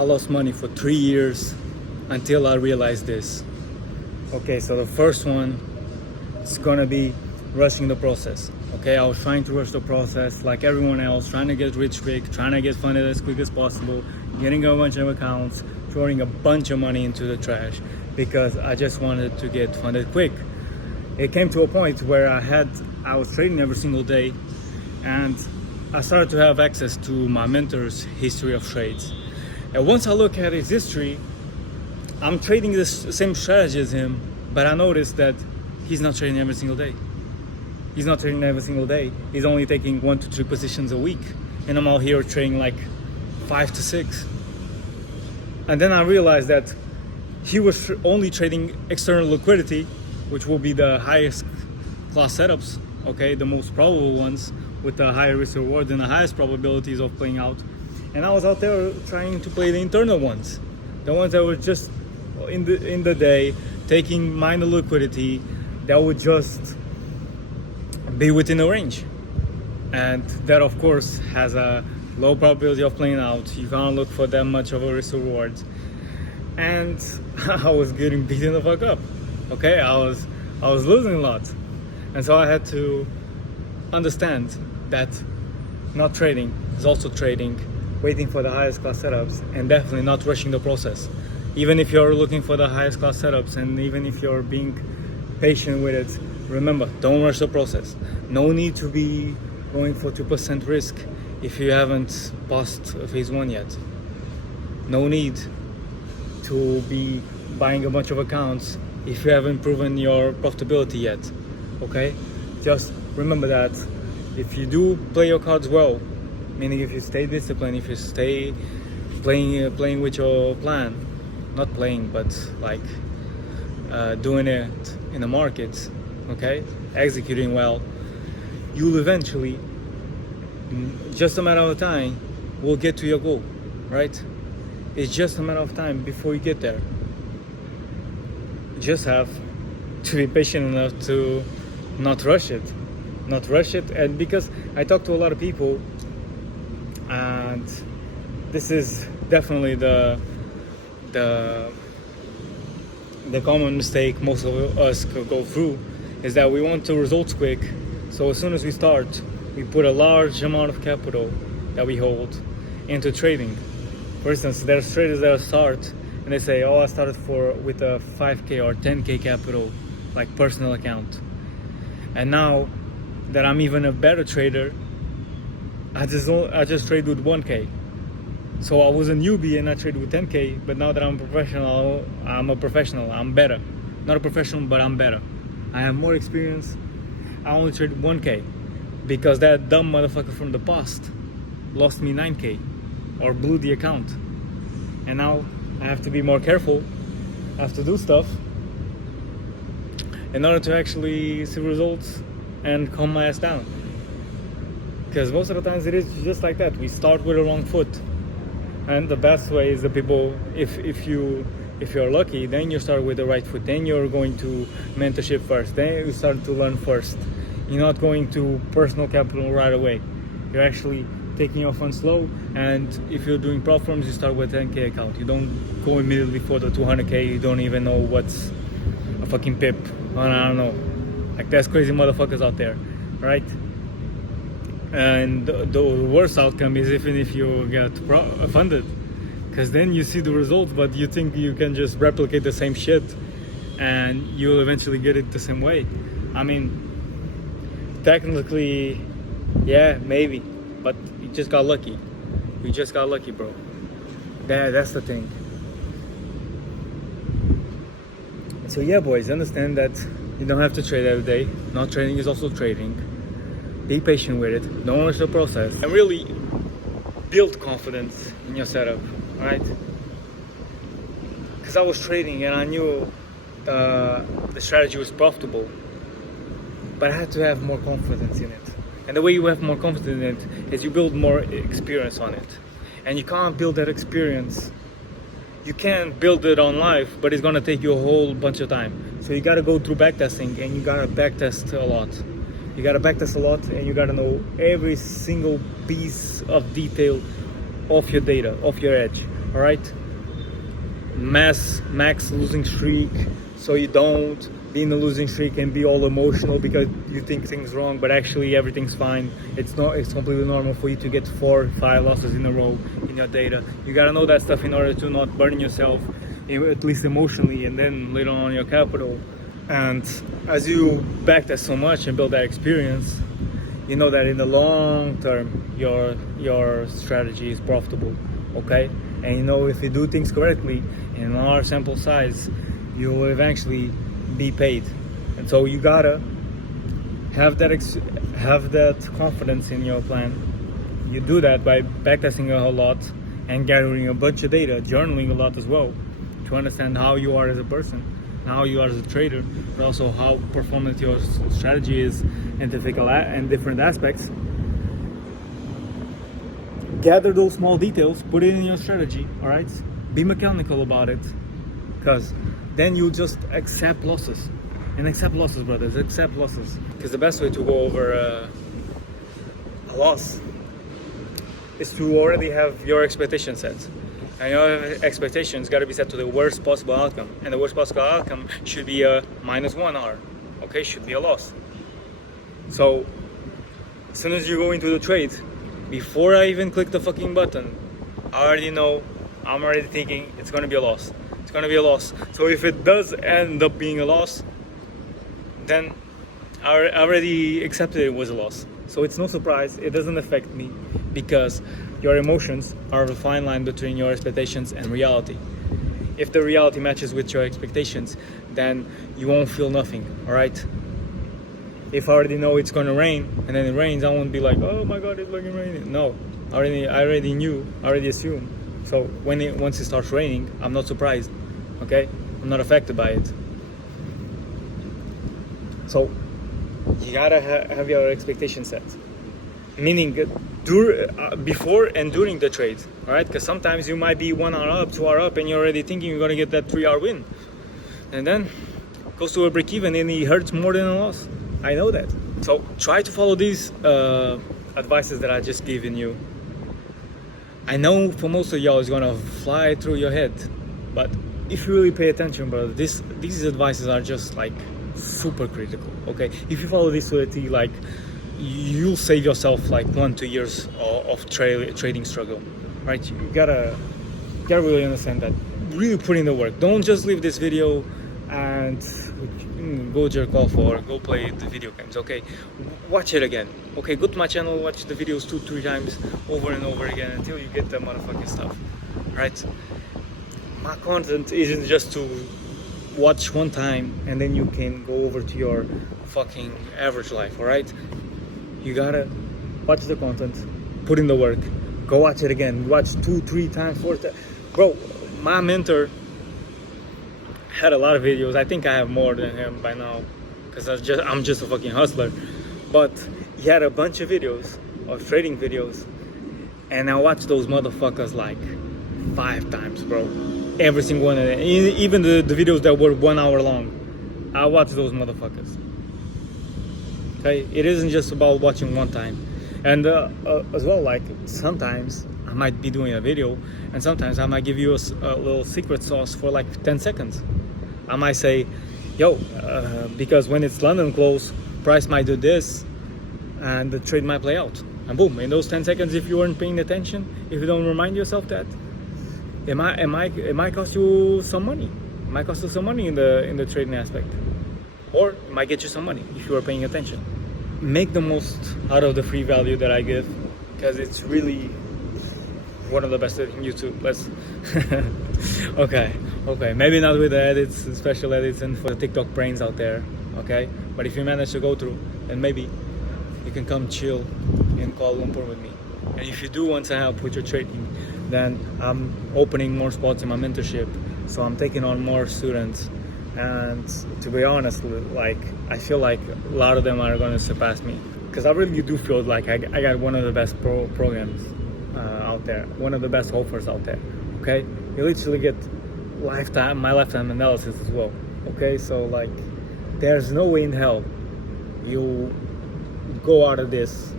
I lost money for 3 years until I realized this. Okay, so the first one is gonna be rushing the process. Okay, I was trying to rush the process like everyone else, trying to get rich quick, trying to get funded as quick as possible, getting a bunch of accounts, throwing a bunch of money into the trash because I just wanted to get funded quick. It came to a point where I was trading every single day, and I started to have access to my mentor's history of trades. And once I look at his history, I'm trading the same strategy as him, but I noticed that he's not trading every single day. He's not trading every single day. He's only taking 1 to 3 positions a week, and I'm out here trading like 5 to 6. And then I realized that he was only trading external liquidity, which will be the highest class setups, okay, the most probable ones with the higher risk reward and the highest probabilities of playing out. And I was out there trying to play the internal ones, the ones that were just in the day taking minor liquidity that would just be within a range, and that of course has a low probability of playing out. You can't look for that much of a risk reward, and I was getting beaten the fuck up. Okay, I was losing a lot, and so I had to understand that not trading is also trading, waiting for the highest class setups, and definitely not rushing the process. Even if you're looking for the highest class setups, and even if you're being patient with it, remember, don't rush the process. No need to be going for 2% risk if you haven't passed phase 1 yet. No need to be buying a bunch of accounts if you haven't proven your profitability yet. Okay? Just remember that if you do play your cards well, meaning if you stay disciplined, if you stay playing with your plan, not playing, but like doing it in the markets, okay, executing well, you'll eventually, just a matter of time, will get to your goal, right? It's just a matter of time before you get there. You just have to be patient enough to not rush it. And because I talk to a lot of people, and this is definitely the common mistake most of us could go through, is that we want the results quick. So as soon as we start, we put a large amount of capital that we hold into trading. For instance, there's traders that start and they say, oh, I started with a 5K or 10K capital, like personal account. And now that I'm even a better trader, I just trade with 1K. So I was a newbie and I traded with 10K, but now that I'm a professional, I'm better. Not a professional, but I'm better. I have more experience. I only trade 1K because that dumb motherfucker from the past lost me 9K or blew the account. And now I have to be more careful. I have to do stuff in order to actually see results and calm my ass down. Because most of the times it is just like that. We start with the wrong foot. And the best way is the people, if you're lucky, then you start with the right foot. Then you're going to mentorship first. Then you start to learn first. You're not going to personal capital right away. You're actually taking your funds slow. And if you're doing prop firms, you start with 10K account. You don't go immediately for the 200K. You don't even know what's a fucking pip. I don't know. Like, there's crazy motherfuckers out there, right? And the worst outcome is even if you get funded, because then you see the results, but you think you can just replicate the same shit and you'll eventually get it the same way. I mean, technically, yeah, maybe, but you just got lucky. You just got lucky, bro. That's the thing. So yeah, boys, understand that you don't have to trade every day. Not trading is also trading. Be patient with it, don't rush the process, and really build confidence in your setup, right? Because I was trading and I knew the strategy was profitable, but I had to have more confidence in it. And the way you have more confidence in it is you build more experience on it. And you can't build that experience. You can build it on live, but it's gonna take you a whole bunch of time. So you gotta go through backtesting, and you gotta backtest a lot. You gotta backtest a lot, and you gotta know every single piece of detail of your data, of your edge. all right? Max losing streak, so you don't be in a losing streak and be all emotional because you think things wrong, but actually everything's fine. It's completely normal for you to get 4 or 5 losses in a row in your data. You gotta know that stuff in order to not burn yourself, at least emotionally, and then later on your capital. And as you backtest so much and build that experience, you know that in the long term your strategy is profitable, okay? And you know, if you do things correctly in our sample size, you will eventually be paid. And so you gotta have that confidence in your plan. You do that by backtesting a whole lot and gathering a bunch of data, journaling a lot as well, to understand how you are as a person, how you are as a trader, but also how performant your strategy is in different aspects. Gather those small details, put it in your strategy, all right? Be mechanical about it, because then you just accept losses. And accept losses, brothers, accept losses. Because the best way to go over a loss is to already have your expectations set. And your expectations got to be set to the worst possible outcome. And the worst possible outcome should be a -1 hour, okay? Should be a loss. So, as soon as you go into the trade, before I even click the fucking button, I already know, I'm already thinking it's gonna be a loss. It's gonna be a loss. So if it does end up being a loss, then I already accepted it was a loss. So it's no surprise, it doesn't affect me, because your emotions are a fine line between your expectations and reality. If the reality matches with your expectations, then you won't feel nothing, all right? If I already know it's gonna rain and then it rains, I won't be like, oh my god, it's fucking raining. No, I already knew, I already assumed. So once it starts raining, I'm not surprised, okay? I'm not affected by it. So you gotta have your expectations set, meaning before and during the trade, all right? Because sometimes you might be 1 hour up, 2 hour up, and you're already thinking you're gonna get that 3-hour win, and then it goes to a break even and it hurts more than a loss. I know that. So try to follow these advices that I just given you. I know for most of y'all it's gonna fly through your head, but if you really pay attention, brother, these advices are just like super critical, okay? If you follow this to a T, like, you'll save yourself like 1-2 years of trading struggle, right? You gotta really understand that. Really put in the work. Don't just leave this video and go jerk off or go play the video games, okay? Watch it again, okay? Go to my channel, watch the videos 2-3 times over and over again until you get the motherfucking stuff, right? My content isn't just to watch one time and then you can go over to your fucking average life, all right? You gotta watch the content, put in the work, go watch it again, watch 2-3 times, 4 times. Bro, my mentor had a lot of videos. I think I have more than him by now, because I'm just a fucking hustler. But he had a bunch of videos, of trading videos, and I watched those motherfuckers like 5 times, bro. Every single one of them. Even the videos that were 1 hour long, I watched those motherfuckers. Okay, it isn't just about watching one time. And as well, like, sometimes I might be doing a video and sometimes I might give you a little secret sauce for like 10 seconds. I might say, yo, because when it's London close, price might do this and the trade might play out. And boom, in those 10 seconds, if you weren't paying attention, if you don't remind yourself that, it might cost you some money. It might cost you some money in the trading aspect. Or it might get you some money if you are paying attention. Make the most out of the free value that I give, because it's really one of the best in YouTube. Okay, maybe not with the edits, special edits, and for the TikTok brains out there, okay? But if you manage to go through, then maybe you can come chill in Kuala Lumpur with me. And if you do want some help with your trading, then I'm opening more spots in my mentorship, so I'm taking on more students. And to be honest, like, I feel like a lot of them are going to surpass me, because I really do feel like I got one of the best programs out there, one of the best offers out there, okay? You literally get my lifetime analysis as well, okay? So like, there's no way in hell you go out of this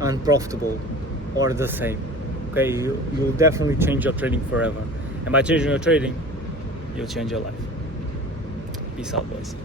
unprofitable or the same, Okay, you'll definitely change your trading forever, and by changing your trading, you'll change your life. Peace out, boys.